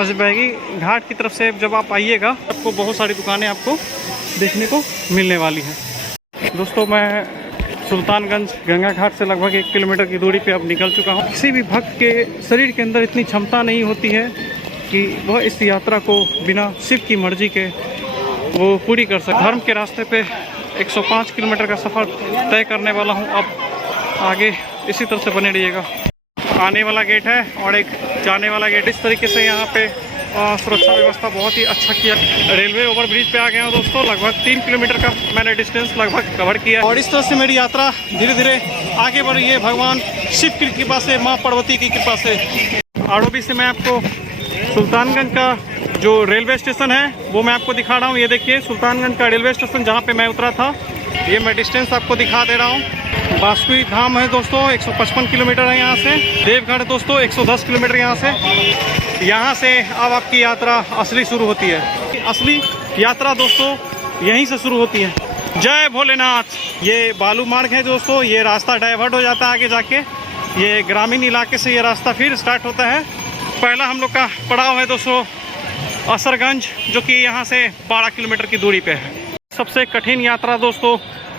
और बैगी घाट की तरफ से जब आप आइएगा आपको बहुत सारी दुकानें आपको देखने को मिलने वाली हैं। दोस्तों मैं सुल्तानगंज गंगा घाट से लगभग 1 किलोमीटर की दूरी पे अब निकल चुका हूँ। किसी भी भक्त के शरीर के अंदर इतनी क्षमता नहीं होती है कि वह इस यात्रा को बिना शिव की मर्जी के वो पूरी कर सके। धर्म के रास्ते पे 105 किलोमीटर का सफ़र तय करने वाला हूँ। अब आगे इसी तरह से बने रहिएगा। आने वाला गेट है और एक जाने वाला गेट। इस तरीके से यहाँ पे सुरक्षा व्यवस्था बहुत ही अच्छा किया। रेलवे ओवरब्रिज पे आ गया हूँ दोस्तों। लगभग 3 किलोमीटर का मैंने डिस्टेंस लगभग कवर किया और इस तरह से मेरी यात्रा धीरे धीरे आगे बढ़ रही है भगवान शिव की कृपा से, माँ पार्वती की कृपा से। आरओबी से मैं आपको सुल्तानगंज का जो रेलवे स्टेशन है वो मैं आपको दिखा रहा हूँ। ये देखिए सुल्तानगंज का रेलवे स्टेशन जहाँ पे मैं उतरा था, ये मैं डिस्टेंस आपको दिखा दे रहा हूँ। बासुकी धाम है दोस्तों 155 किलोमीटर है यहाँ से। देवगढ़ दोस्तों 110 किलोमीटर यहाँ से। यहाँ से अब आपकी यात्रा असली शुरू होती है। असली यात्रा दोस्तों यहीं से शुरू होती है। जय भोलेनाथ। ये बालू मार्ग है दोस्तों, ये रास्ता डाइवर्ट हो जाता है आगे जाके। ये ग्रामीण इलाके से ये रास्ता फिर स्टार्ट होता है। पहला हम लोग का पड़ाव है दोस्तों असरगंज, जो कि यहाँ से 12 किलोमीटर की दूरी पे है। सबसे कठिन यात्रा दोस्तों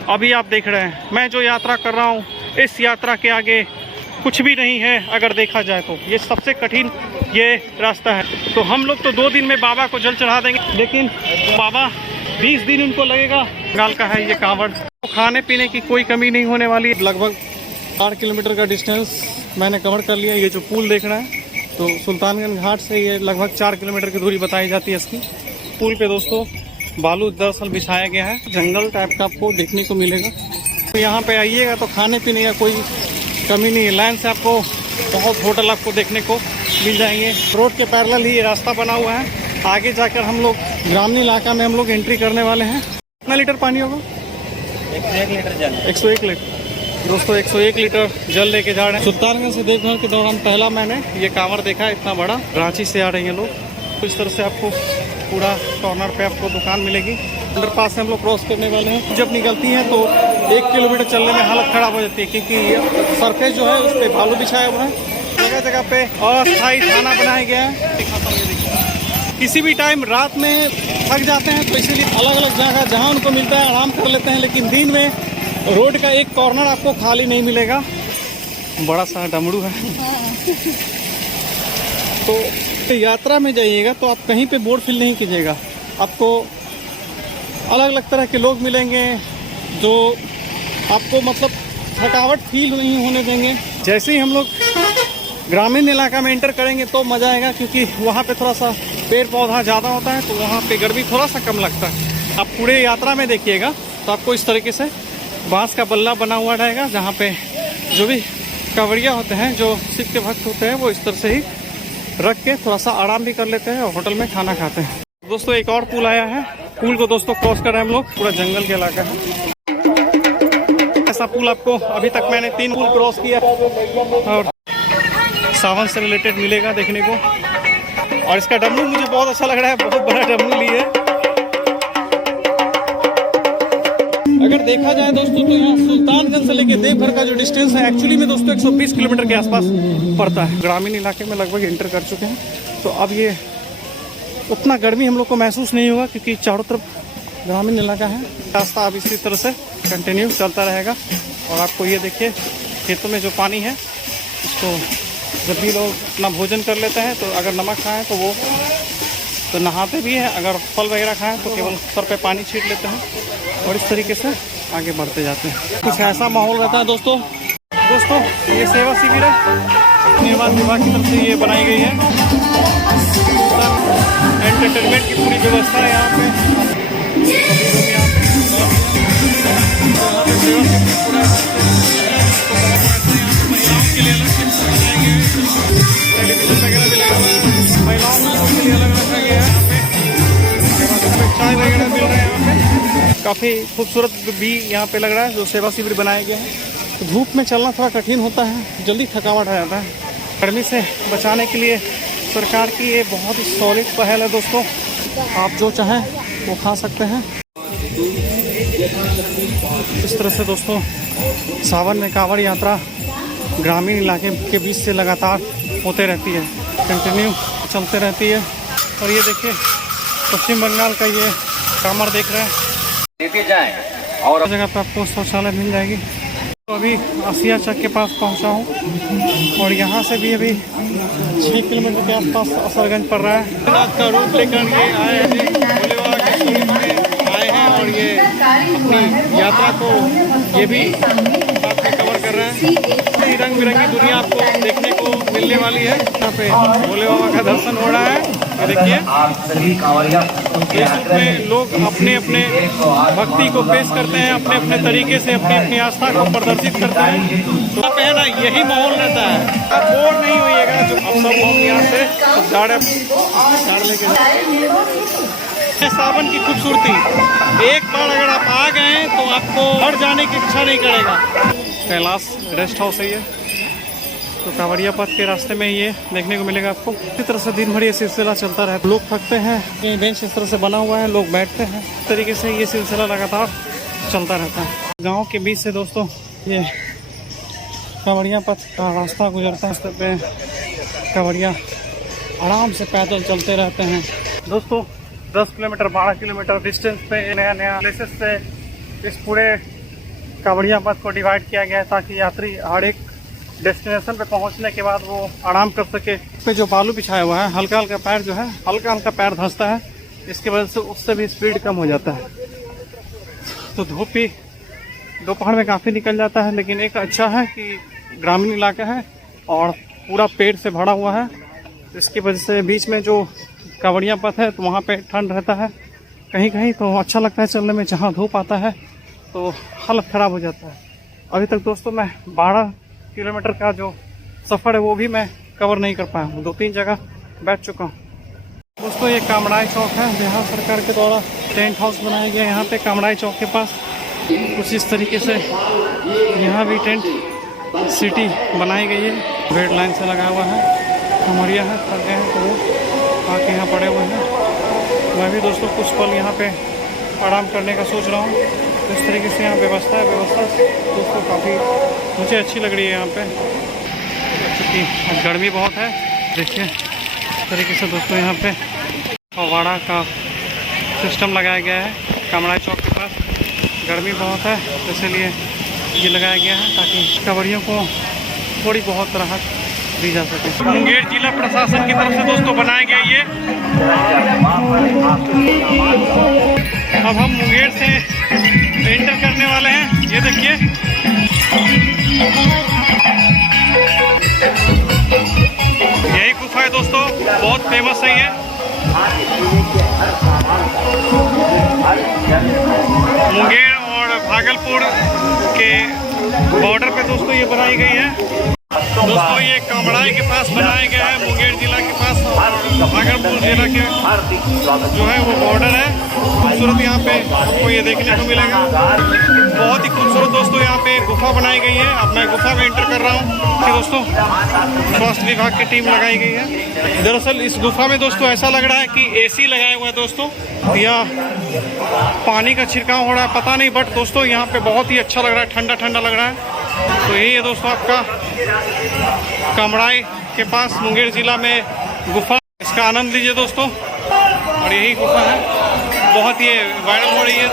अभी आप देख रहे हैं। मैं जो यात्रा कर रहा हूँ इस यात्रा के आगे कुछ भी नहीं है अगर देखा जाए तो। ये सबसे कठिन ये रास्ता है। तो हम लोग तो 2 दिन में बाबा को जल चढ़ा देंगे, लेकिन बाबा 20 दिन उनको लगेगा। बंगाल का है ये कांवड़। तो खाने पीने की कोई कमी नहीं होने वाली। लगभग 8 किलोमीटर का डिस्टेंस मैंने कवर कर लिया। ये जो पुल देख रहे हैं तो सुल्तानगंज घाट से ये लगभग 4 किलोमीटर की दूरी बताई जाती है इसकी। पुल पे दोस्तों बालू दरअसल बिछाया गया है। जंगल टाइप का आपको देखने को मिलेगा। तो यहाँ पे आइएगा तो खाने पीने का कोई कमी नहीं है। लाइन से आपको बहुत होटल आपको देखने को मिल जाएंगे। रोड के पैरेलल ही ये रास्ता बना हुआ है। आगे जाकर हम लोग ग्रामीण इलाका में हम लोग एंट्री करने वाले हैं। कितना लीटर पानी होगा? 101 लीटर जल। 101 लीटर दोस्तों 101 लीटर जल लेके जा रहे हैं। सुल्तानगंज से देवघर के दौरान पहला मैंने ये कांवड़ देखा है इतना बड़ा। रांची से आ रहे हैं लोग। तो इस तरह से आपको पूरा कॉर्नर पे आपको दुकान मिलेगी। अंडरपास से हम लोग क्रॉस करने वाले हैं। जब निकलती हैं तो 1 किलोमीटर चलने में हालत खराब हो जाती है, क्योंकि सरफेस जो है उस पर बालू बिछाया हुआ है। जगह जगह पे अस्थायी थाना बनाया गया है। किसी भी टाइम रात में थक जाते हैं तो इसीलिए अलग अलग जगह जहाँ उनको मिलता है आराम कर लेते हैं, लेकिन दिन में रोड का एक कॉर्नर आपको खाली नहीं मिलेगा। बड़ा सा डमरू है। तो यात्रा में जाइएगा तो आप कहीं पे बोर फील नहीं कीजिएगा। आपको अलग अलग तरह के लोग मिलेंगे जो आपको मतलब थकावट फील नहीं होने देंगे। जैसे ही हम लोग ग्रामीण इलाका में एंटर करेंगे तो मज़ा आएगा, क्योंकि वहाँ पे थोड़ा सा पेड़ पौधा ज़्यादा होता है तो वहाँ पे गर्मी थोड़ा सा कम लगता है। आप पूरे यात्रा में देखिएगा तो आपको इस तरीके से बांस का बल्ला बना हुआ रहेगा, जहाँ पे जो भी कांवड़िया होते हैं, जो शिव के भक्त होते हैं, वो इस तरह से ही रख के थोड़ा सा आराम भी कर लेते हैं और होटल में खाना खाते हैं। दोस्तों एक और पुल आया है। पुल को दोस्तों क्रॉस कर रहे हैं हम लोग। पूरा जंगल के इलाका है। ऐसा पुल आपको अभी तक मैंने 3 पुल क्रॉस किया और सावन से रिलेटेड मिलेगा देखने को। और इसका डमरू मुझे बहुत अच्छा लग रहा है। बहुत बड़ा डमरू ली है। अगर देखा जाए दोस्तों तो यहाँ सुल्तानगंज से लेके देवघर का जो डिस्टेंस है एक्चुअली में दोस्तों 120 किलोमीटर के आसपास पड़ता है। ग्रामीण इलाके में लगभग एंटर कर चुके हैं। तो अब ये उतना गर्मी हम लोग को महसूस नहीं होगा, क्योंकि चारों तरफ ग्रामीण इलाका है। रास्ता अब इसी तरह से कंटिन्यू चलता रहेगा। और आपको ये देखिए खेतों में जो पानी है, इसको जब भी लोग अपना भोजन कर लेते हैं तो अगर नमक खाएँ तो वो तो नहाते भी हैं, अगर फल वगैरह खाएं तो केवल सर पे पानी छीट लेते हैं और इस तरीके से आगे बढ़ते जाते हैं। कुछ ऐसा माहौल रहता है दोस्तों। ये सेवा शिविर है, निर्माण विभाग की तरफ से ये बनाई गई है। एंटरटेनमेंट की पूरी व्यवस्था है यहाँ पे। महिलाओं के लिए अलग टेलीविजन वगैरह भी लगा हुआ है। महिलाओं के लिए अलग रखा गया है। चाय वगैरह मिल रहे हैं यहाँ पे। काफ़ी खूबसूरत भी यहाँ पे लग रहा है जो सेवा शिविर बनाया गया है। तो धूप में चलना थोड़ा कठिन होता है, जल्दी थकावट आ जाता है। गर्मी से बचाने के लिए सरकार की ये बहुत ही सॉलिड पहल है दोस्तों। आप जो चाहें वो खा सकते हैं। इस तरह से दोस्तों सावन में कांवड़ यात्रा ग्रामीण इलाके के बीच से लगातार होते रहती है। कंटिन्यू चलते रहती है। और ये देखिए पश्चिम बंगाल का ये कामर देख रहे हैं, लेके जाएं और जगह पे आपको शौचालय मिल जाएगी। तो अभी आसिया चक के पास पहुंचा हूं और यहाँ से भी अभी 6 किलोमीटर के आसपास असरगंज पड़ रहा है। नाथ का रूप लेकर ये आए हैं, भोले बाबा के स्वरूप में आए हैं और ये अपनी यात्रा को ये भी साथ में कवर कर रहे हैं। रंग बिरंगी दुनिया आपको देखने को मिलने वाली है। यहाँ पे भोले बाबा का दर्शन हो रहा है। ये देखिए इस रूप में लोग अपने अपने भक्ति को पेश करते हैं, अपने अपने तरीके से अपनी अपनी आस्था को प्रदर्शित करते हैं। तो आप है ना, यही माहौल रहता है, आप बोर नहीं होइएगा। जो अब सब हम यहाँ से गाड़ लेके सावन की खूबसूरती एक बार अगर आप आ गए तो आपको हट जाने की इच्छा नहीं करेगा। कैलाश रेस्ट हाउस है ये, तो कांवड़िया पथ के रास्ते में ये देखने को मिलेगा आपको। इसी तरह से दिन भर ये सिलसिला चलता रहता है। लोग थकते हैं, ये बेंच इस तरह से बना हुआ है, लोग बैठते हैं, इस तरीके से ये सिलसिला लगातार चलता रहता है। गाँव के बीच से दोस्तों ये कांवड़िया पथ का रास्ता गुजरता है। रास्ते पे कांवड़िया आराम से पैदल चलते रहते हैं। दोस्तों 10 किलोमीटर 12 किलोमीटर डिस्टेंस पे नया नया प्लेसेस से इस पूरे कांवड़िया पथ को डिवाइड किया गया है ताकि यात्री हर एक डेस्टिनेशन पे पहुंचने के बाद वो आराम कर सके। पे जो बालू बिछाया हुआ है, हल्का हल्का पैर जो है, हल्का हल्का पैर धंसता है, इसकी वजह से उससे भी स्पीड कम हो जाता है। तो धूप भी दोपहर में काफ़ी निकल जाता है, लेकिन एक अच्छा है कि ग्रामीण इलाका है और पूरा पेड़ से भरा हुआ है। इसकी वजह से बीच में जो कांवड़िया पथ है तो वहाँ पे ठंड रहता है, कहीं कहीं तो अच्छा लगता है चलने में। जहाँ धूप आता है तो हालत ख़राब हो जाता है। अभी तक दोस्तों मैं 12 किलोमीटर का जो सफ़र है वो भी मैं कवर नहीं कर पाया हूँ, 2-3 जगह बैठ चुका हूँ। दोस्तों ये कामड़ाई चौक है, बिहार सरकार के द्वारा टेंट हाउस बनाया गया है यहाँ पे कामड़ाई चौक के पास। कुछ इस तरीके से यहाँ भी टेंट सिटी बनाई गई है, बेड लाइन से लगा हुआ है। कांवड़िया है, थक गए हैं तो वो आके यहाँ पड़े हुए हैं। मैं भी दोस्तों कुछ पल यहाँ पे आराम करने का सोच रहा हूँ। इस तरीके से यहाँ व्यवस्था है, व्यवस्था दोस्तों काफ़ी मुझे अच्छी लग रही है यहाँ पे, क्योंकि गर्मी बहुत है। देखिए इस तरीके से दोस्तों यहाँ पे फव्वारा का सिस्टम लगाया गया है कामड़ाई चौक के पास। गर्मी बहुत है इसलिए ये लगाया गया है ताकि कांवड़ियों को थोड़ी बहुत राहत दी जा सके। मुंगेर जिला प्रशासन की तरफ से दोस्तों बनाया गया ये। अब हम मुंगेर से एंटर करने वाले हैं। ये देखिए यही गुफा है दोस्तों, बहुत फेमस है ये। मुंगेर और भागलपुर के बॉर्डर पे दोस्तों ये बनाई गई है। दोस्तों ये कामड़ाई के पास बनाया गया है, मुंगेर जिला के पास भागलपुर जिला के जो है वो बॉर्डर है। खूबसूरत यहाँ पे आपको ये देखने को मिलेगा, बहुत ही खूबसूरत दोस्तों यहाँ पे गुफा बनाई गई है। अब मैं गुफा में एंटर कर रहा हूँ कि दोस्तों स्वास्थ्य विभाग की टीम लगाई गई है। दरअसल इस गुफा में दोस्तों ऐसा लग रहा है कि AC लगाया हुआ है दोस्तों, या पानी का छिड़काव हो रहा है, पता नहीं, बट दोस्तों यहाँ पे बहुत ही अच्छा लग रहा है, ठंडा ठंडा लग रहा है। तो यही है दोस्तों आपका कामड़ाई के पास मुंगेर जिला में गुफा, इसका आनंद लीजिए दोस्तों। और यही गुफा है, बहुत ये वायरल हो रही है।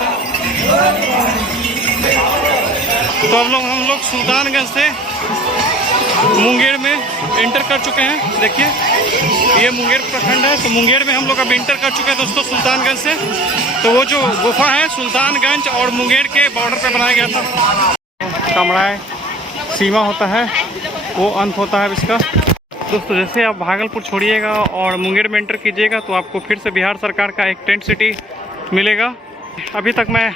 तो हम लोग सुल्तानगंज से मुंगेर में एंटर कर चुके हैं। देखिए ये मुंगेर प्रखंड है, तो मुंगेर में हम लोग अब एंटर कर चुके हैं दोस्तों सुल्तानगंज से। तो वो जो गुफा है सुल्तानगंज और मुंगेर के बॉर्डर पे बनाया गया था। कामड़ाई सीमा होता है, वो अंत होता है इसका। दोस्तों जैसे आप भागलपुर छोड़िएगा और मुंगेर में एंटर कीजिएगा तो आपको फिर से बिहार सरकार का एक टेंट सिटी मिलेगा। अभी तक मैं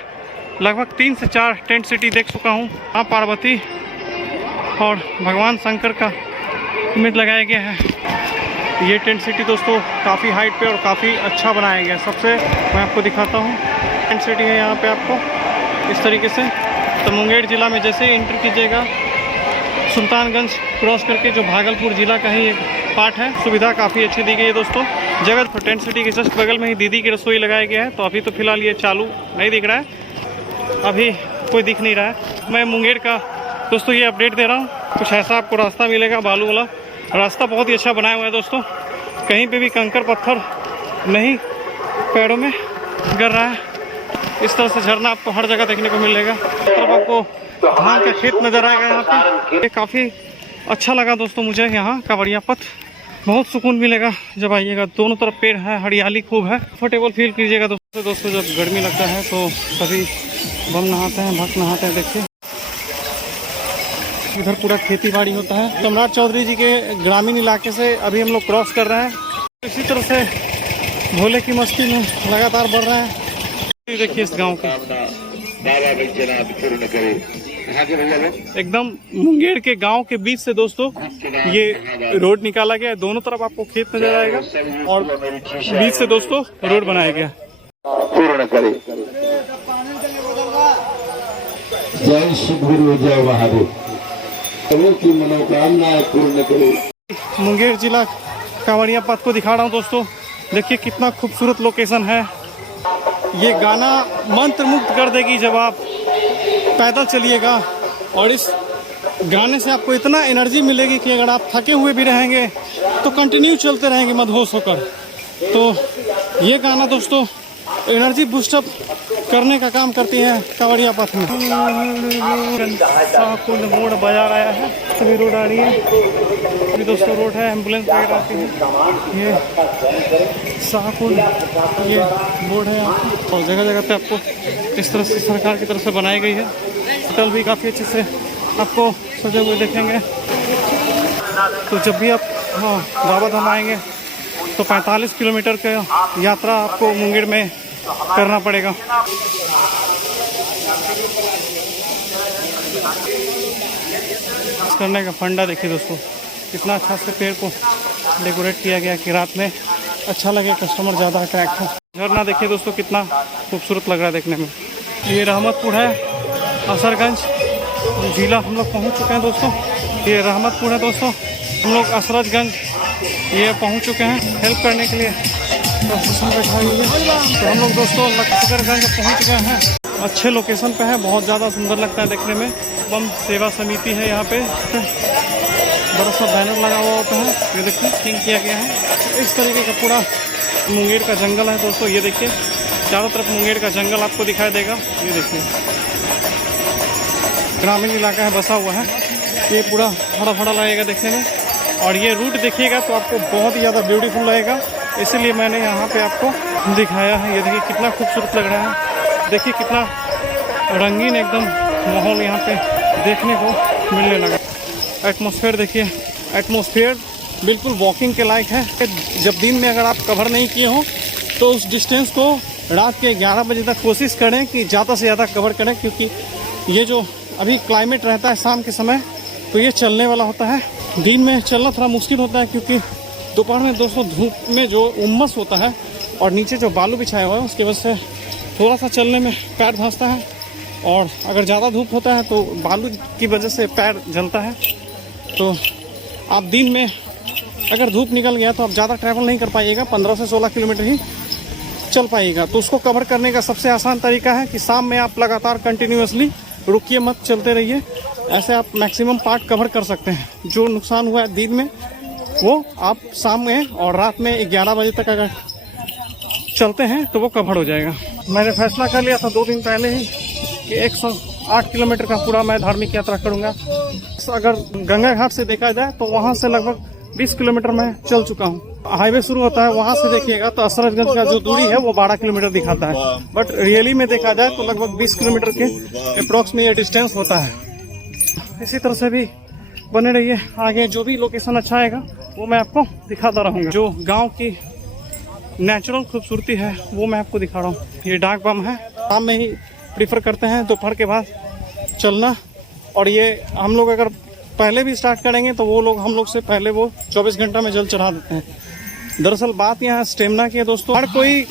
लगभग 3 से 4 टेंट सिटी देख चुका हूँ। माँ पार्वती और भगवान शंकर का इमेज लगाया गया है। ये टेंट सिटी दोस्तों काफ़ी हाइट पे और काफ़ी अच्छा बनाया गया है। सबसे मैं आपको दिखाता हूँ, टेंट सिटी है यहाँ पे आपको इस तरीके से। तो मुंगेर ज़िला में जैसे ही एंटर कीजिएगा सुल्तानगंज क्रॉस करके जो भागलपुर ज़िला का ही एक पार्ट है, सुविधा काफ़ी अच्छी दी गई है दोस्तों। जगह तो टेंट सिटी के जस्ट बगल में ही दीदी की रसोई लगाया गया है। तो अभी तो फिलहाल ये चालू नहीं दिख रहा है, अभी कोई दिख नहीं रहा है। मैं मुंगेर का दोस्तों ये अपडेट दे रहा हूँ। कुछ ऐसा आपको रास्ता मिलेगा, बालू वाला रास्ता बहुत ही अच्छा बनाया हुआ है दोस्तों। कहीं पे भी कंकर पत्थर नहीं पैरों में गिर रहा है। इस तरह से झरना आपको हर जगह देखने को मिलेगा। तब आपको धान का खेत नज़र आएगा यहाँ पे। ये काफ़ी अच्छा लगा दोस्तों मुझे यहाँ कांवड़िया पथ। बहुत सुकून मिलेगा जब आइएगा। दोनों तरफ पेड़ है, हरियाली खूब है, कंफर्टेबल फील कीजिएगा दोस्तों। जब गर्मी लगता है तो सभी बम नहाते हैं, भक्त नहाते हैं। देखिए इधर पूरा खेती बाड़ी होता है। सम्राट चौधरी जी के ग्रामीण इलाके से अभी हम लोग क्रॉस कर रहे हैं। इसी तरह से भोले की मस्ती में लगातार बढ़ रहा है। देखिए इस गांव के एकदम मुंगेर के गांव के बीच से दोस्तों ये रोड निकाला गया है। दोनों तरफ आपको खेत नजर आएगा और बीच से दोस्तों रोड बनाया गया। पूर्ण करे। जय श्री गुरु जय महादेव। सबों की मनोकामना पूर्ण करे। मुंगेर जिला कांवड़िया पथ को दिखा रहा हूँ दोस्तों। देखिए कितना खूबसूरत लोकेशन है। ये गाना मंत्र मुक्त कर देगी जब आप पैदल चलिएगा। और इस गाने से आपको इतना एनर्जी मिलेगी कि अगर आप थके हुए भी रहेंगे तो कंटिन्यू चलते रहेंगे मदहोश होकर। तो ये गाना दोस्तों एनर्जी बूस्टअप करने का काम करती है कांवड़िया पथ में। मोड़ बाजार आया है, सभी रोड आ रही है। अभी दोस्तों रोड है, एम्बुलेंस वगैरह आती है। ये शाहपुर ये बोर्ड है यहाँ और जगह जगह पे आपको इस तरह से सरकार की तरफ से बनाई गई है। होटल भी काफ़ी अच्छे से आपको सजे हुए देखेंगे। तो जब भी आप बाबा धाम आएंगे तो 45 किलोमीटर का यात्रा आपको मुंगेर में करना पड़ेगा। करने का फंडा देखिए दोस्तों, कितना अच्छा से पेड़ को डेकोरेट किया गया कि रात में अच्छा लगे, कस्टमर ज़्यादा अट्रैक्ट हो। झरना देखिए दोस्तों कितना खूबसूरत लग रहा है देखने में। ये रहमतपुर है, असरगंज जिला हम लोग पहुँच चुके हैं दोस्तों। ये रहमतपुर है दोस्तों, हम लोग असरजगंज ये पहुँच चुके हैं। हेल्प करने के लिए प्रशासन बैठा हुई है। तो हम लोग दोस्तों लक्ष्मणगंज पहुँच गए हैं। अच्छे लोकेशन पे है, बहुत ज़्यादा सुंदर लगता है देखने में। बम सेवा समिति है यहाँ पे, बड़ा सा बैनर लगा हुआ होता है। ये देखिए थिंक किया गया है। इस तरीके का पूरा मुंगेर का जंगल है दोस्तों। ये देखिए चारों तरफ मुंगेर का जंगल आपको दिखाई देगा। ये देखिए ग्रामीण इलाका है, बसा हुआ है। ये पूरा हरा भरा लगेगा देखने में। और ये रूट देखिएगा तो आपको बहुत ही ज़्यादा ब्यूटीफुल लगेगा, इसीलिए मैंने यहाँ पे आपको दिखाया है। ये देखिए कितना खूबसूरत लग रहा है। देखिए कितना रंगीन एकदम माहौल यहाँ पे देखने को मिलने लगा। एटमॉस्फेयर देखिए, एटमॉस्फेयर बिल्कुल वॉकिंग के लायक है। जब दिन में अगर आप कवर नहीं किए हो तो उस डिस्टेंस को रात के 11 बजे तक कोशिश करें कि ज़्यादा से ज़्यादा कवर करें, क्योंकि ये जो अभी क्लाइमेट रहता है शाम के समय तो ये चलने वाला होता है। दिन में चलना थोड़ा मुश्किल होता है क्योंकि दोपहर में दोस्तों धूप में जो उमस होता है और नीचे जो बालू बिछाया हुआ है उसकी वजह से थोड़ा सा चलने में पैर धंसता है। और अगर ज़्यादा धूप होता है तो बालू की वजह से पैर जलता है। तो आप दिन में अगर धूप निकल गया तो आप ज़्यादा ट्रैवल नहीं कर पाइएगा, 15 से 16 किलोमीटर ही चल पाइएगा। तो उसको कवर करने का सबसे आसान तरीका है कि शाम में आप लगातार कंटिन्यूसली रुकिए मत, चलते रहिए। ऐसे आप मैक्सिमम पार्ट कवर कर सकते हैं। जो नुकसान हुआ है दिन में वो आप शाम में और रात में 11 बजे तक अगर चलते हैं तो वो कवर हो जाएगा। मैंने फैसला कर लिया था 2 दिन पहले ही कि 108 किलोमीटर का पूरा मैं धार्मिक यात्रा करूंगा। अगर गंगा घाट से देखा जाए तो वहां से लगभग 20 किलोमीटर मैं चल चुका हूं। हाईवे शुरू होता है वहां से देखिएगा तो असरजगंज का जो दूरी है वो 12 किलोमीटर दिखाता है, बट रियली में देखा जाए तो लगभग 20 किलोमीटर के अप्रॉक्स में ये डिस्टेंस होता है। इसी तरह से भी बने रहिए, आगे जो भी लोकेशन अच्छा आएगा वो मैं आपको दिखाता रहूँगा। जो गाँव की नेचुरल खूबसूरती है वो मैं आपको दिखा रहा हूँ। ये डाक बम है, शाम में ही प्रीफर करते हैं दोपहर के बाद चलना। और ये हम लोग अगर पहले भी स्टार्ट करेंगे तो वो लोग हम लोग से पहले वो 24 घंटा में जल चढ़ा देते हैं। दरअसल बात यहाँ स्टेमिना की है दोस्तों। हर कोई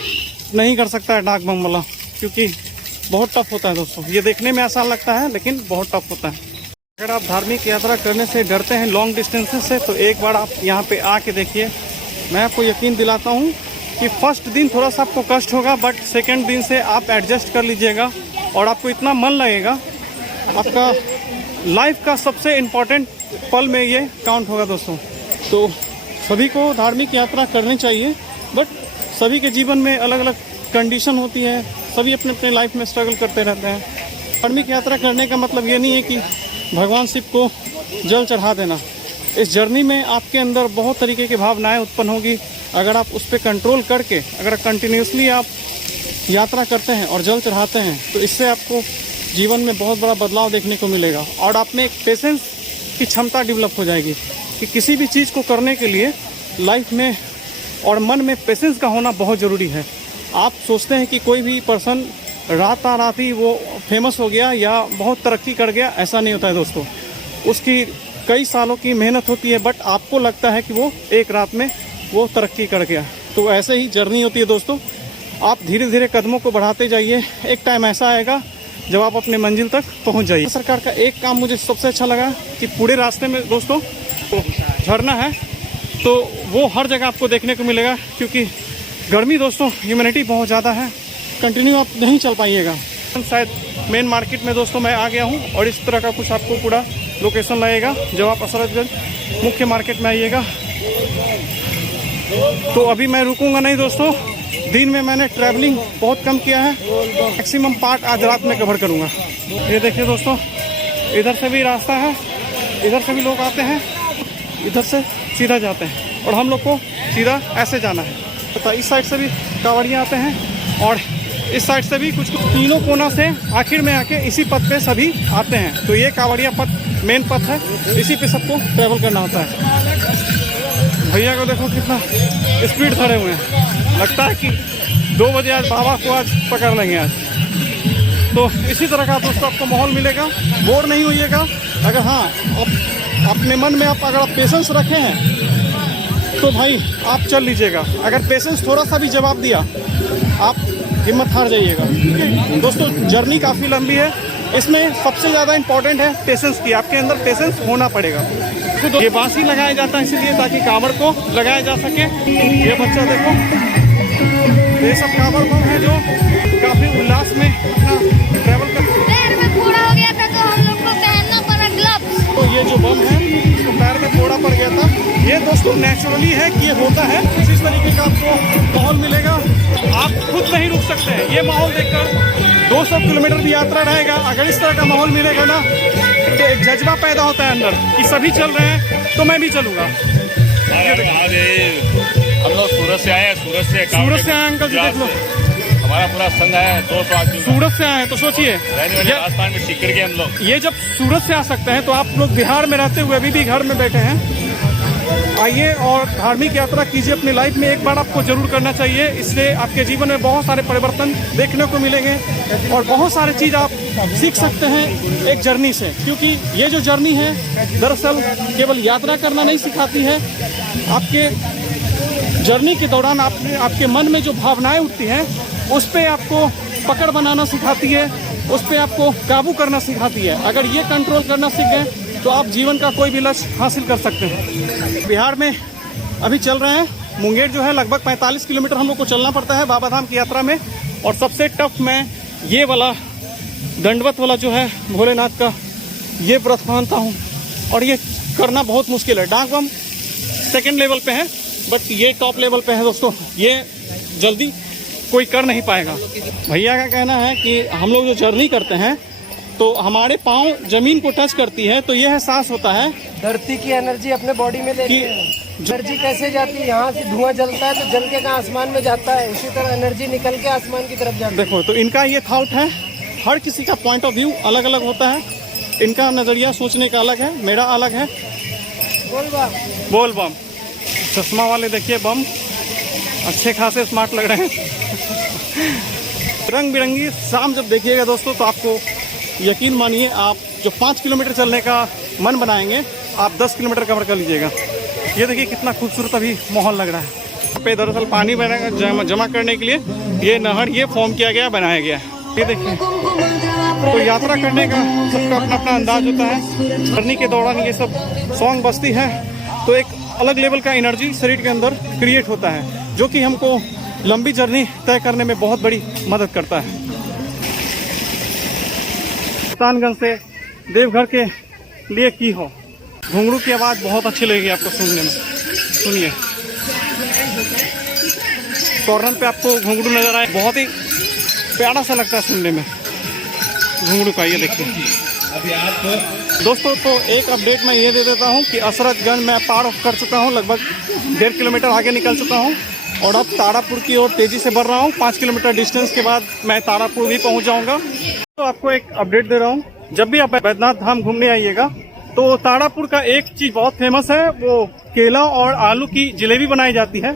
नहीं कर सकता है डाक बम वाला, क्योंकि बहुत टफ होता है दोस्तों। ये देखने में आसान लगता है लेकिन बहुत टफ होता है। अगर आप धार्मिक यात्रा करने से डरते हैं लॉन्ग डिस्टेंसेस से तो एक बार आप यहाँ पे आके देखिए। मैं आपको यकीन दिलाता हूँ कि फर्स्ट दिन थोड़ा सा आपको कष्ट होगा, बट सेकेंड दिन से आप एडजस्ट कर लीजिएगा और आपको इतना मन लगेगा। आपका लाइफ का सबसे इम्पोर्टेंट पल में ये काउंट होगा दोस्तों। तो सभी को धार्मिक यात्रा करनी चाहिए, बट सभी के जीवन में अलग अलग कंडीशन होती है, सभी अपने अपने लाइफ में स्ट्रगल करते रहते हैं। धार्मिक यात्रा करने का मतलब ये नहीं है कि भगवान शिव को जल चढ़ा देना। इस जर्नी में आपके अंदर बहुत तरीके की भावनाएं उत्पन्न होगी। अगर आप उस पर कंट्रोल करके अगर कंटिन्यूसली आप यात्रा करते हैं और जल चढ़ाते हैं तो इससे आपको जीवन में बहुत बड़ा बदलाव देखने को मिलेगा और आप में एक पेशेंस की क्षमता डेवलप हो जाएगी कि किसी भी चीज़ को करने के लिए लाइफ में और मन में पेशेंस का होना बहुत ज़रूरी है। आप सोचते हैं कि कोई भी पर्सन रात ही वो फेमस हो गया या बहुत तरक्की कर गया, ऐसा नहीं होता है दोस्तों। उसकी कई सालों की मेहनत होती है, बट आपको लगता है कि वो एक रात में वो तरक्की कर गया। तो ऐसे ही जर्नी होती है दोस्तों। आप धीरे धीरे कदमों को बढ़ाते जाइए, एक टाइम ऐसा आएगा जब आप अपने मंजिल तक पहुंच जाइए। सरकार का एक काम मुझे सबसे अच्छा लगा कि पूरे रास्ते में दोस्तों तो झरना है, तो वो हर जगह आपको देखने को मिलेगा, क्योंकि गर्मी दोस्तों ह्यूमिडिटी बहुत ज़्यादा है, कंटिन्यू आप नहीं चल पाइएगा। शायद मेन मार्केट में दोस्तों मैं आ गया हूँ और इस तरह का कुछ आपको पूरा लोकेशन लगेगा जब आप असरतगंज मुख्य मार्केट में आइएगा। तो अभी मैं रुकूंगा नहीं दोस्तों, दिन में मैंने ट्रैवलिंग बहुत कम किया है, मैक्सिमम पार्ट आज रात में कवर करूंगा। ये देखिए दोस्तों, इधर से भी रास्ता है, इधर से भी लोग आते हैं, इधर से सीधा जाते हैं और हम लोग को सीधा ऐसे जाना है। तो इस साइड से भी कांवड़ियाँ आते हैं और इस साइड से भी कुछ तीनों कोना से आखिर में आके इसी पथ पे सभी आते हैं। तो ये कांवड़िया पथ मेन पथ है, इसी पे सबको ट्रैवल करना होता है। भैया को देखो कितना स्पीड खड़े हुए हैं, लगता है कि 2 बजे आज बाबा को आज पकड़ लेंगे आज। तो इसी तरह का दोस्तों आपको माहौल मिलेगा, बोर नहीं होइएगा। अगर हाँ अपने मन में अगर आप पेशेंस रखे हैं तो भाई आप चल लीजिएगा। अगर पेशेंस थोड़ा सा भी जवाब दिया आप हिम्मत हार जाइएगा। दोस्तों जर्नी काफ़ी लंबी है, इसमें सबसे ज़्यादा इम्पोर्टेंट है पेशेंस की, आपके अंदर पेशेंस होना पड़ेगा। तो ये बांसी लगाया जाता है इसलिए ताकि कांवड़ को लगाया जा सके। ये बच्चा देखो, ये सब कांवड़ बम है जो काफ़ी उल्लास में अपना ट्रैवल कर। पैर में फोड़ा हो गया था तो हम लोग को पहनना पड़ा ग्लव्स। तो ये जो बम है तो पैर में फोड़ा पड़ गया था। ये दोस्तों नेचुरली है कि ये होता है, इस तरीके का आपको माहौल मिलेगा, आप खुद नहीं रुक सकते हैं। ये माहौल देखकर 200 किलोमीटर भी यात्रा रहेगा, अगर इस तरह का माहौल मिलेगा ना तो एक जज्बा पैदा होता है अंदर कि सभी चल रहे हैं तो मैं भी चलूँगा। हम लोग सूरत से आए हैं, सूरत से आए अंकल जी, देख लो हमारा पूरा संघ है 200 आदमी। सूरत से आए हैं तो सोचिए, राजस्थान में सीकर के हम लोग ये जब सूरत से आ सकते हैं तो आप लोग बिहार में रहते हुए अभी भी घर में बैठे हैं। आइए और धार्मिक यात्रा कीजिए अपनी लाइफ में, एक बार आपको जरूर करना चाहिए। इससे आपके जीवन में बहुत सारे परिवर्तन देखने को मिलेंगे और बहुत सारी चीज़ आप सीख सकते हैं एक जर्नी से। क्योंकि ये जो जर्नी है दरअसल केवल यात्रा करना नहीं सिखाती है, आपके जर्नी के दौरान आपके मन में जो भावनाएं उठती हैं उस पर आपको पकड़ बनाना सिखाती है, उस पर आपको काबू करना सिखाती है। अगर ये कंट्रोल करना सीख गए तो आप जीवन का कोई भी लक्ष्य हासिल कर सकते हैं। बिहार में अभी चल रहे हैं, मुंगेर जो है लगभग 45 किलोमीटर हम लोग को चलना पड़ता है बाबा धाम की यात्रा में। और सबसे टफ मैं ये वाला दंडवत वाला जो है भोलेनाथ का ये व्रत मानता हूँ और ये करना बहुत मुश्किल है। डाक बम सेकेंड लेवल पे है, बट ये टॉप लेवल पे है दोस्तों, ये जल्दी कोई कर नहीं पाएगा। भैया का कहना है कि हम लोग जो जर्नी करते हैं तो हमारे पाँव जमीन को टच करती है तो यह एहसास होता है धरती की एनर्जी अपने बॉडी में लेती है। एनर्जी कैसे जाती है, यहाँ से धुआं जलता है तो जल के कहाँ आसमान में जाता है, उसी तरह एनर्जी निकल के आसमान की तरफ जाती है। देखो तो इनका ये थॉट है, हर किसी का पॉइंट ऑफ व्यू अलग अलग होता है, इनका नज़रिया सोचने का अलग है, मेरा अलग है। बोल बम चश्मा वाले देखिए बम अच्छे खासे स्मार्ट लग रहे हैं। रंग बिरंगी शाम जब देखिएगा दोस्तों तो आपको यकीन मानिए आप जो 5 किलोमीटर चलने का मन बनाएंगे आप 10 किलोमीटर कवर कर लीजिएगा। ये देखिए कितना खूबसूरत अभी माहौल लग रहा है। पे दरअसल पानी बनेगा जमा करने के लिए ये नहर ये फॉर्म किया गया बनाया गया है। ये देखिए तो यात्रा करने का सबका अपना अपना अंदाज होता है। जर्नी के दौरान ये सब सॉन्ग बजती है तो एक अलग लेवल का एनर्जी शरीर के अंदर क्रिएट होता है जो कि हमको लंबी जर्नी तय करने में बहुत बड़ी मदद करता है। सुल्तानगंज से देवघर के लिए की हो घुंघरू की आवाज़ बहुत अच्छी लगेगी आपको सुनने में। सुनिए, कॉर्नर पे आपको घुंघरू नज़र आए, बहुत ही प्यारा सा लगता है सुनने में घुंघरू का। ये देखिए दोस्तों, तो एक अपडेट मैं ये दे देता हूँ कि असरतगंज मैं पार कर चुका हूँ, लगभग 1.5 किलोमीटर आगे निकल चुका हूँ और अब तारापुर की ओर तेज़ी से बढ़ रहा हूँ। 5 किलोमीटर डिस्टेंस के बाद मैं तारापुर भी पहुँच जाऊँगा। तो आपको एक अपडेट दे रहा हूँ, जब भी आप बैद्यनाथ धाम घूमने आइएगा तो तारापुर का एक चीज़ बहुत फेमस है, वो केला और आलू की जलेबी बनाई जाती है।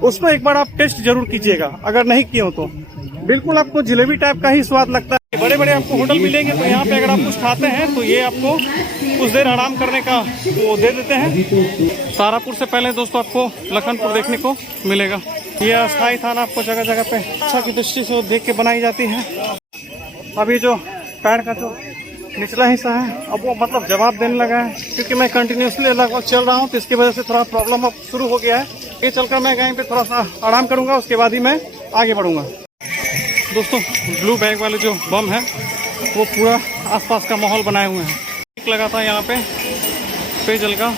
उसको एक बार आप टेस्ट जरूर कीजिएगा, अगर नहीं किए हो तो। बिल्कुल आपको जलेबी टाइप का ही स्वाद लगता है। बड़े बड़े आपको होटल मिलेंगे तो यहाँ पे अगर आप कुछ खाते हैं तो ये आपको कुछ देर आराम करने का वो दे देते हैं। तारापुर से पहले दोस्तों आपको लखनपुर देखने को मिलेगा। ये अस्थायी थाना आपको जगह जगह पे अच्छा की दृष्टि से देख के बनाई जाती है। अभी जो पैर का जो निचला हिस्सा है अब वो मतलब जवाब देने लगा है, क्योंकि मैं कंटिन्यूसली लगभग चल रहा हूँ तो इसकी वजह से थोड़ा प्रॉब्लम अब शुरू हो गया है। ये चलकर मैं कहीं पे थोड़ा सा आराम करूँगा, उसके बाद ही मैं आगे बढ़ूँगा। दोस्तों ब्लू बैग वाले जो बम है वो पूरा आसपास का माहौल बनाए हुए हैं। एक लगा था यहाँ पे पेयजल का,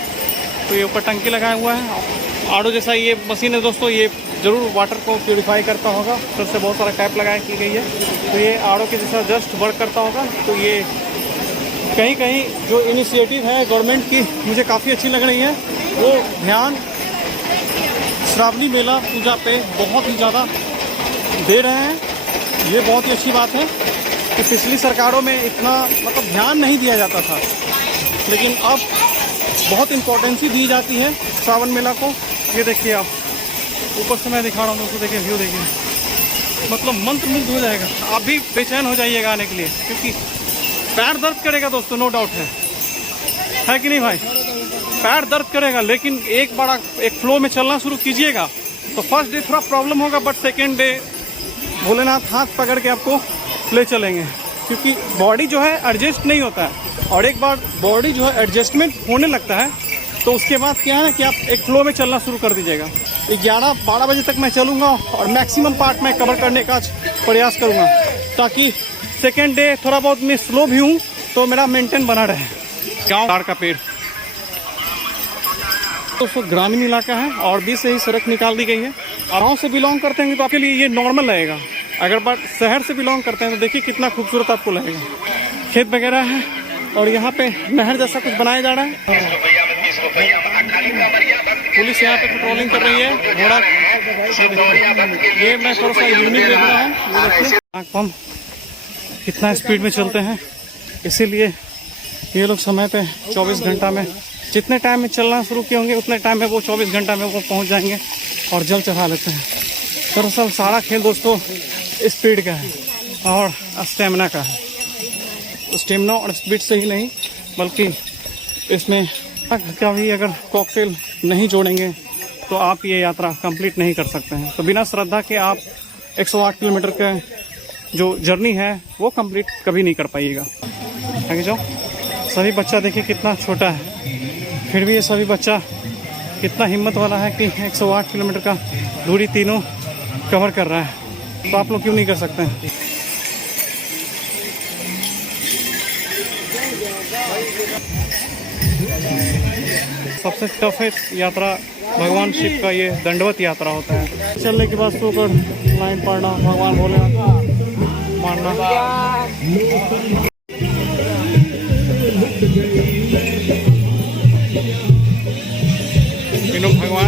तो ये ऊपर टंकी लगाया हुआ है। आड़ो जैसा ये मशीन है दोस्तों, ये ज़रूर वाटर को प्यूरिफाई करता होगा। फिर से बहुत सारा टैप लगाया की गई है, तो ये आड़ो के जैसा जस्ट वर्क करता होगा। तो ये कहीं कहीं जो इनिशिएटिव है गवर्नमेंट की मुझे काफ़ी अच्छी लग रही है। वो ध्यान श्रावणी मेला पूजा पे बहुत ही ज़्यादा दे रहे हैं। ये बहुत ही अच्छी बात है कि पिछली सरकारों में इतना मतलब ध्यान नहीं दिया जाता था, लेकिन अब बहुत इम्पोर्टेंसी दी जाती है श्रावण मेला को। ये देखिए आप, ऊपर से मैं दिखा रहा हूँ दोस्तों, देखिए व्यू देखिए, मतलब मंत्रमुग्ध हो जाएगा। आप भी बेचैन हो जाइएगा आने के लिए, क्योंकि पैर दर्द करेगा दोस्तों, नो डाउट है कि नहीं भाई? पैर दर्द करेगा, लेकिन एक बार एक फ्लो में चलना शुरू कीजिएगा तो फर्स्ट डे थोड़ा प्रॉब्लम होगा, बट सेकेंड डे भोलेनाथ हाथ पकड़ के आपको ले चलेंगे, क्योंकि बॉडी जो है एडजस्ट नहीं होता है। और एक बार बॉडी जो है एडजस्टमेंट होने लगता है तो उसके बाद क्या है ना कि आप एक फ्लो में चलना शुरू कर दीजिएगा। 11-12 बजे तक मैं चलूँगा और मैक्सिमम पार्ट मैं कवर करने का प्रयास करूँगा, ताकि सेकेंड डे थोड़ा बहुत मैं स्लो भी हूँ तो मेरा मेंटेन बना रहे। गाँव ताड़ का पेड़ दोस्तों ग्रामीण इलाका है और बीच से ही सड़क निकाल दी गई है। गाँव से बिलोंग करते हैं तो आपके लिए ये नॉर्मल रहेगा। अगर बात शहर से बिलोंग करते हैं तो देखिए कितना खूबसूरत आपको लगेगा। खेत वगैरह है और यहाँ पे नहर जैसा कुछ बनाया जा रहा है। पुलिस यहाँ पे पेट्रोलिंग कर रही है। घोड़ा ये मैं थोड़ा सा यूनिक देख रहा हूँ, आँख पंप कितना स्पीड में चलते हैं, इसीलिए ये लोग समय पे 24 घंटा में जितने टाइम में चलना शुरू किए होंगे उतने टाइम में वो 24 घंटा में वो पहुंच जाएंगे और जल चढ़ा लेते हैं। दरअसल सारा खेल दोस्तों स्पीड का है और स्टेमिना का है। स्टेमिना और स्पीड से ही नहीं, बल्कि इसमें का भी अगर कॉकटेल नहीं जोड़ेंगे तो आप ये यात्रा कंप्लीट नहीं कर सकते हैं। तो बिना श्रद्धा के आप 108 किलोमीटर का जो जर्नी है वो कंप्लीट कभी नहीं कर पाइएगा। आगे जाओ। सभी बच्चा देखिए कितना छोटा है, फिर भी ये सभी बच्चा कितना हिम्मत वाला है कि 108 किलोमीटर का दूरी तीनों कवर कर रहा है। तो आप लोग क्यों नहीं कर सकते हैं? सबसे टफेस्ट यात्रा भगवान शिव का ये दंडवत यात्रा होता है। चलने के बाद सोकर लाइन पड़ना, भगवान भोलेनाथ मानना।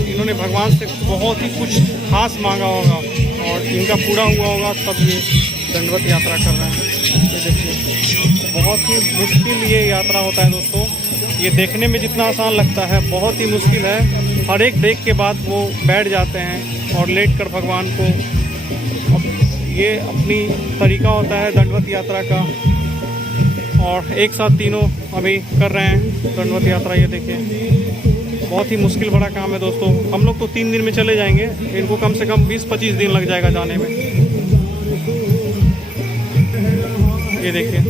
इन्होंने भगवान से बहुत ही कुछ खास मांगा होगा और इनका पूरा हुआ होगा, तब ये दंडवत यात्रा कर रहे हैं। ये देखिए बहुत ही मुश्किल ये यात्रा होता है दोस्तों। ये देखने में जितना आसान लगता है बहुत ही मुश्किल है। हर एक ब्रेक के बाद वो बैठ जाते हैं और लेट कर भगवान को, ये अपनी तरीका होता है दंडवत यात्रा का। और एक साथ तीनों अभी कर रहे हैं दंडवत यात्रा। ये देखिए बहुत ही मुश्किल बड़ा काम है दोस्तों। हम लोग तो 3 दिन में चले जाएंगे, इनको कम से कम 20-25 दिन लग जाएगा जाने में। ये देखिए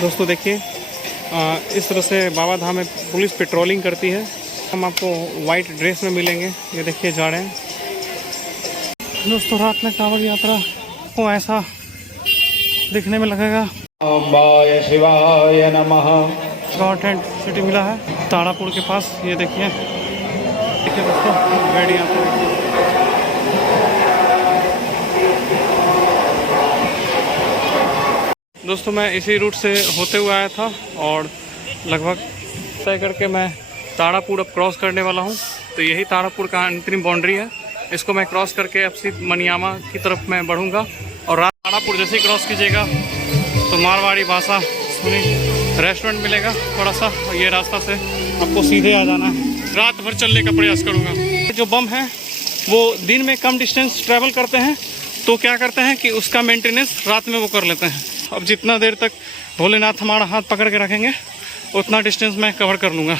दोस्तों, देखिए इस तरह से बाबा धाम में पुलिस पेट्रोलिंग करती है। हम आपको वाइट ड्रेस में मिलेंगे। ये देखिए जा रहे हैं दोस्तों। रात में कांवड़ यात्रा को ऐसा दिखने में लगेगा अम्बाय शिवाय नमः। शॉर्ट एंड सिटी मिला है तारापुर के पास। ये देखिए दोस्तों गाड़ी यहाँ पे देखिए। दोस्तों मैं इसी रूट से होते हुए आया था और लगभग तय करके मैं तारापुर अब क्रॉस करने वाला हूँ। तो यही तारापुर का अंतरिम बाउंड्री है। इसको मैं क्रॉस करके अब सीधे मनियामा की तरफ मैं बढ़ूँगा। और तारापुर जैसे ही क्रॉस कीजिएगा तो मारवाड़ी भाषा सुनी रेस्टोरेंट मिलेगा थोड़ा सा। और ये रास्ता से आपको सीधे आ जाना है। रात भर चलने का प्रयास करूँगा। जो बम है वो दिन में कम डिस्टेंस ट्रैवल करते हैं तो क्या करते हैं कि उसका मेंटेनेंस रात में वो कर लेते हैं। अब जितना देर तक भोलेनाथ हमारा हाथ पकड़ के रखेंगे उतना डिस्टेंस मैं कवर कर लूँगा।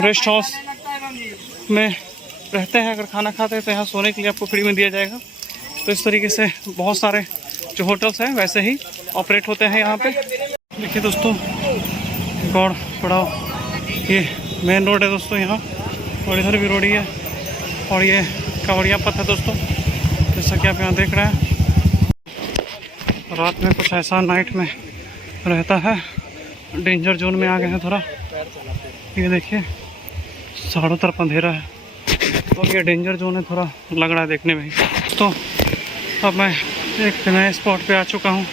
रेस्ट हाउस में रहते हैं, अगर खाना खाते हैं तो यहाँ सोने के लिए आपको फ्री में दिया जाएगा। तो इस तरीके से बहुत सारे जो होटल्स हैं वैसे ही ऑपरेट होते हैं यहाँ पे। देखिए दोस्तों गौड़ पड़ाव ये मेन रोड है दोस्तों यहाँ, और इधर भी रोड ही है। और ये कांवड़िया पथ है दोस्तों, जैसा कि आप यहाँ देख रहे हैं। रात में कुछ ऐसा नाइट में रहता है। डेंजर जोन में आ गए हैं थोड़ा। ये देखिए चारों तरफ अंधेरा है तो ये डेंजर जोन है, थोड़ा लग रहा है देखने में। तो अब मैं एक नए स्पॉट पे आ चुका हूँ।